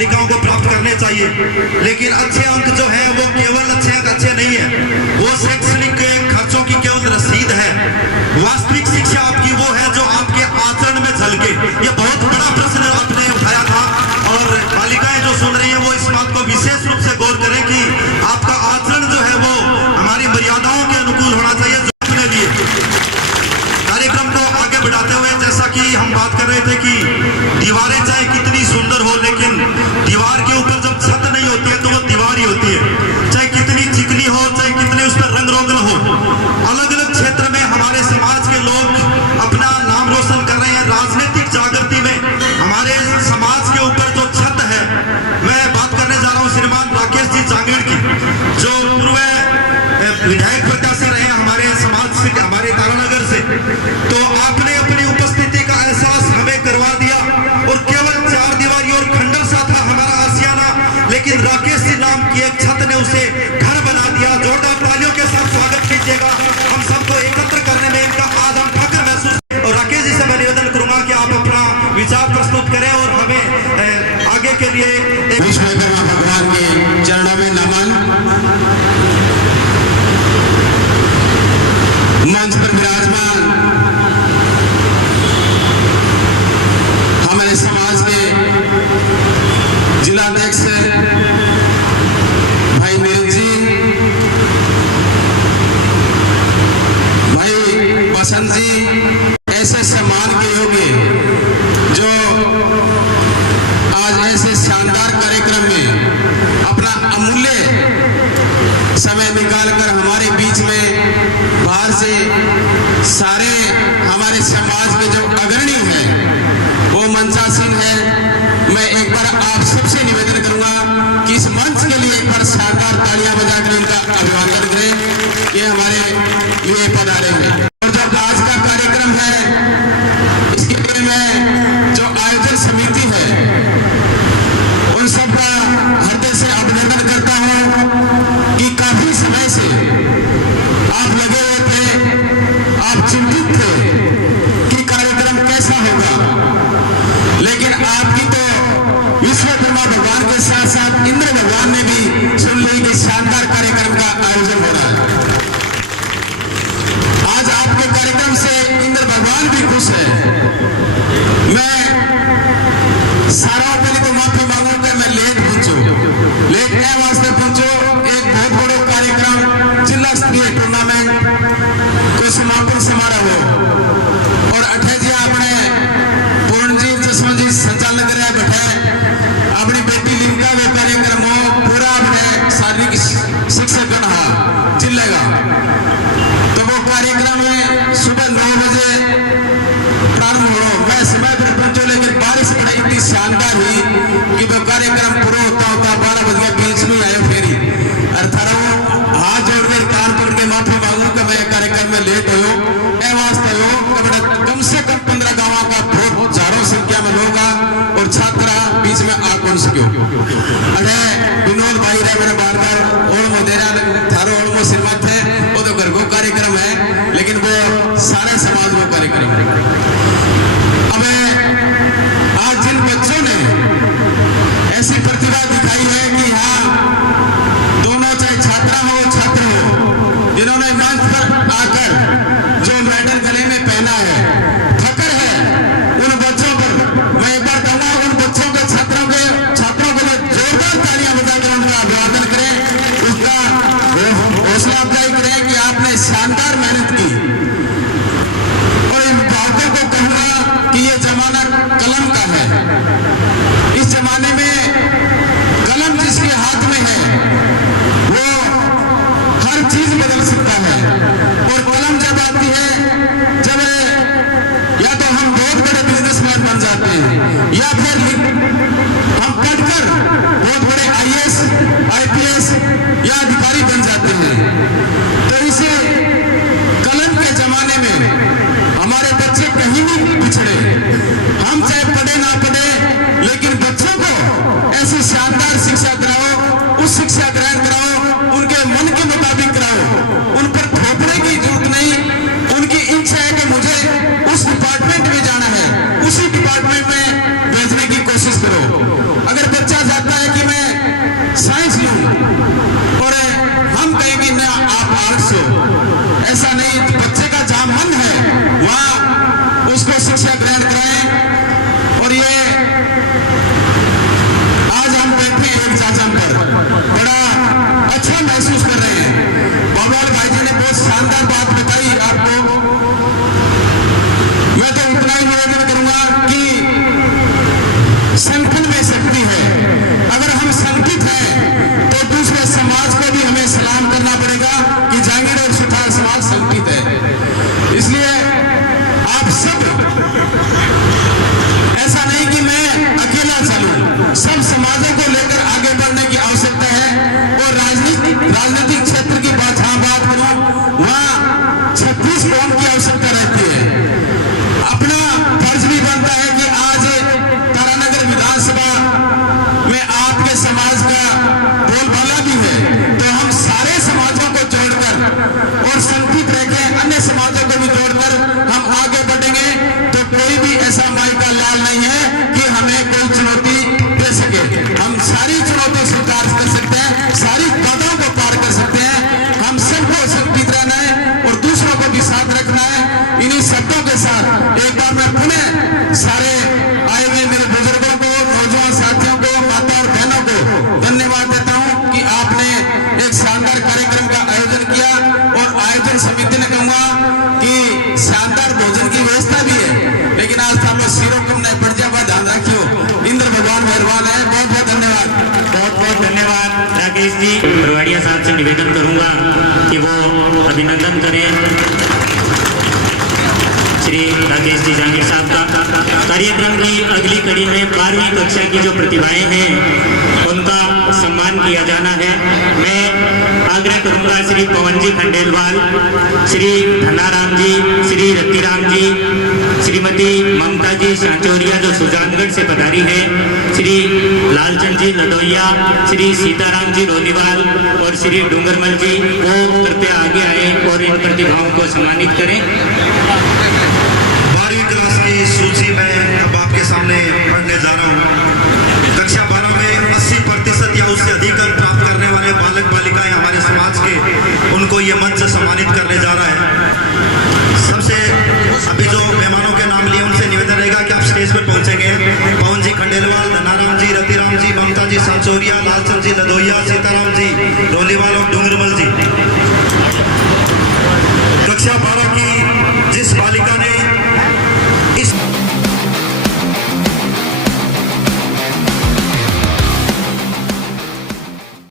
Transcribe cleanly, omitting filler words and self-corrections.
बालिकाओं को प्राप्त करने चाहिए। लेकिन अच्छे अंक जो है वो केवल अच्छे अंक अच्छे नहीं है, वो शैक्षणिक खर्चों की केवल रसीद है। वास्तविक शिक्षा आपकी वो है जो आपके आचरण में झलके। ये बहुत बड़ा प्रश्न आपने उठाया था, और बालिकाएं जो सुन रही है वो इस बात को विशेष रूप से गौर करें कि आपका आचरण जो है वो हमारी मर्यादाओं के अनुकूल होना चाहिए। जो अपने लिए कार्यक्रम को आगे बढ़ाते हुए जैसा कि हम बात कर रहे थे कि दीवारें चाहे कितनी सुंदर हो, लेकिन दीवार के ऊपर जब छत नहीं होती है तो वो दीवार ही होती है। चाहे कितनी चिकनी हो, चाहे कितनी उस पर रंग रोगन हो, अलग अलग क्षेत्र में हमारे समाज के लोग अपना नाम रोशन कर रहे हैं। राजनीतिक जागृति में हमारे समाज के ऊपर जो छत है, मैं बात करने जा रहा हूँ श्रीमान राकेश जी जांगीड़ की, जो पूर्व विधायक प्रत्याशी रहे हमारे समाज से, हमारे तारानगर से। तो आपने अपनी उपस्थिति का एहसास हमें करवा दिया, और केवल 4 दीवारी और खंडर सा था हमारा आशियाना, लेकिन राकेश जी नाम की एक छत ने उसे घर बना दिया। जोरदार तालियों के साथ स्वागत कीजिएगा। हम सबको एकत्र करने में इनका आज हम फख्र महसूस। और राकेश जी से मैं निवेदन करूंगा कि आप अपना विचार प्रस्तुत करें और हमें आगे के लिए विश्वकर्मा भगवान के चरणों में नमन। मंच पर विराजमान हमारे समाज के जिलाध्यक्ष भाई नीरज जी, भाई बसंत जी, ऐसे सम्मान के योग्य जो आज ऐसे शानदार कार्यक्रम में अपना अमूल्य समय निकालकर हमारे बीच में बाहर से सारे हमारे समाज के जो अग्रणी हैं वो मंचासीन है। मैं एक बार आप सबसे निवेदन करूंगा कि इस मंच के लिए एक बार शानदार तालियां बजाकर इनका अभिवादन करें। ये हमारे लिए पधारे हैं। और जो आज का कार्यक्रम है, इसके लिए मैं जो आयोजन समिति है उन सबका हृदय से अभिनंदन करता हूं कि काफी समय से आप लगे हुए थे, आप चिंतित थे कि कार्यक्रम कैसा होगा, लेकिन आपकी तो विश्वकर्मा भगवान के साथ साथ इंद्र भगवान ने भी सुन ली कि शानदार कार्यक्रम का आयोजन हो रहा है। आज आपके कार्यक्रम से इंद्र भगवान भी खुश है। मैं सारा पहले तो माफी मांगूंगा, मैं लेट पहुंचू, लेट है वास्ते पहुंचो। एक बहुत बड़ा कार्यक्रम जिला स्तरीय टूर्नामेंट को समापन समारोह हो, और अठे जी आपने पूर्णजी जसवंत जी संचालन करे बैठे अपनी बेटी लिंका वे कार्यक्रम हो पूरा अपने शारीरिक शिक्षक गण जिले का। तो वो कार्यक्रम में सुबह 9 बजे प्रारंभ हो, मैं समय पर पहुंचो, लेकिन बारिश पड़ी इतनी शानदार हुई कि वो कार्यक्रम पूरा होता होता 12 बजे बीच में आयो फेरी। और थारा हाथ जोड़कर कान पकड़ के माफी मांगू कि मैं कार्यक्रम में लेट हो वास्ते हो। कम से कम 15 गांव का बहुत हजारों संख्या में लोग और छात्रा बीच में आ कौन सको। अरे विनोद भाई रहे मेरे बार बार ओल मोदेरा थारो ओल मो सिरमत है, वो तो घर को कार्यक्रम है, लेकिन वो सारे समाज को कार्यक्रम है। निवेदन करूंगा कि वो अभिनंदन करें श्री राकेश जी जहांगीर साहब का। कार्यक्रम की अगली कड़ी में 12वीं कक्षा की जो प्रतिभाएं हैं उनका सम्मान किया जाना है। मैं आग्रह करूंगा श्री पवन जी खंडेलवाल, श्री धनाराम जी, श्री रतिराम जी, श्रीमती ममता जी सांचौरिया जो सुजानगढ़ से पधारी है, श्री लालचंद जी लदोइया, श्री सीताराम जी रोलीवाल और श्री डूंगरमल जी, वो कृपया आगे आए और इन प्रतिभाओं को सम्मानित करें। 12वीं क्लास की सूची में अब आपके सामने पढ़ने जा रहा हूँ। कक्षा 12 में 80% या उससे अधिक अंक प्राप्त करने वाले बालक बालिकाएं हमारे समाज के, उनको ये मंच सम्मानित करने जा रहा है। सबसे अभी जो मेहमानों के नाम लिए उनसे निवेदन रहेगा कि आप स्टेज पर पहुंचेंगे। पवन जी खंडेलवाल, धनाराम जी, रतिराम जी, ममता जी सांचौरिया, लालचंद जी लदोइया, सीताराम जी रोलीवाल और डूंगरमल जी। कक्षा 12 की जिस बालिका ने